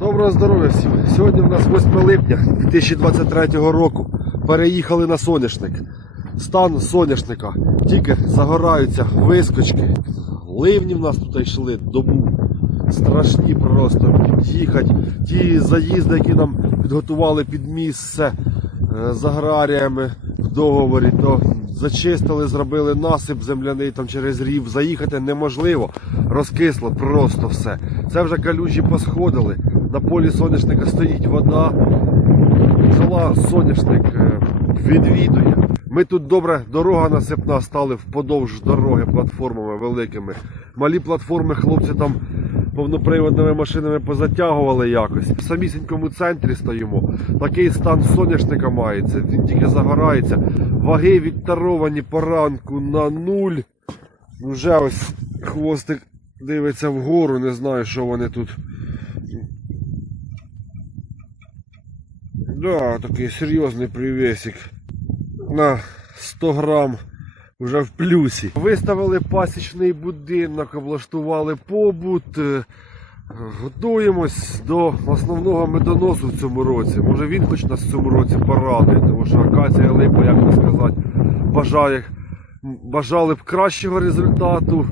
Доброго здоров'я всім! Сьогодні у нас 8 липня 2023 року. Переїхали на соняшник. Стан соняшника. Тільки загораються вискочки. Ливні в нас тут йшли добу. Страшні просто під'їхати. Ті заїзди, які нам підготували під місце е, з аграріями в договорі, то зачистили, зробили насип земляний там через рів. Заїхати неможливо. Розкисло просто все. Це вже калюжі посходили. На полі соняшника стоїть вода. Села соняшник е, відвідує. Ми тут добре, дорога насипна стали вподовж дороги платформами великими. Малі платформи хлопці там повноприводними машинами позатягували якось. В самісінькому центрі стоїмо. Такий стан соняшника мається. Він тільки загорається. Ваги відтаровані по ранку на нуль. Вже ось хвостик дивиться вгору, не знаю, що вони тут. Да, такий серйозний привесик. На 100 грам вже в плюсі. Виставили пасічний будинок, облаштували побут. е, Готуємось до основного медоносу в цьому році. Може він хоч нас в цьому році порадує, тому що акація липа, як би сказати, бажає, бажали б кращого результату.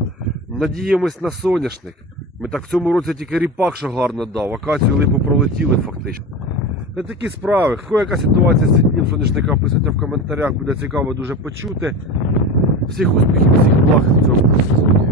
Надіємось на соняшник. Ми так в цьому році тільки ріпак, що гарно дав, акацію липу пролетіли фактично. Це такі справи. Хто яка ситуація з цвітнім соняшника, писайте в коментарях, буде цікаво дуже почути. Всіх успіхів, всіх благ в.